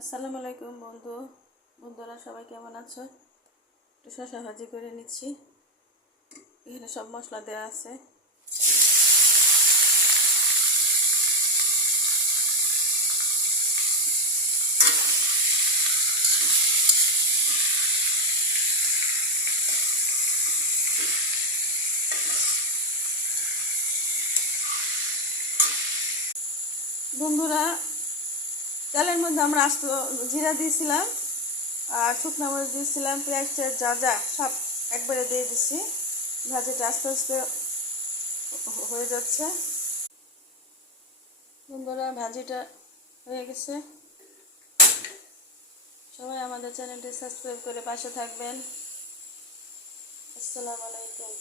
আসসালামু আলাইকুম বন্ধুরা সবাই কেমন আছো? একটু শসা ভাজি করে নিচ্ছি। এখানে সব মশলা দেওয়া আছে। বন্ধুরা, তেলের মধ্যে আমরা আস্ত জিরা দিয়েছিলাম আর শুকনো মরিচ দিয়েছিলাম, পেঁয়াজ যা যা সব একবারে দিয়ে দিচ্ছি। ভাজিটা আস্তে আস্তে হয়ে যাচ্ছে। বন্ধুরা, ভাজিটা হয়ে গেছে। সবাই আমাদের চ্যানেলটি সাবস্ক্রাইব করে পাশে থাকবেন। আসসালামু আলাইকুম।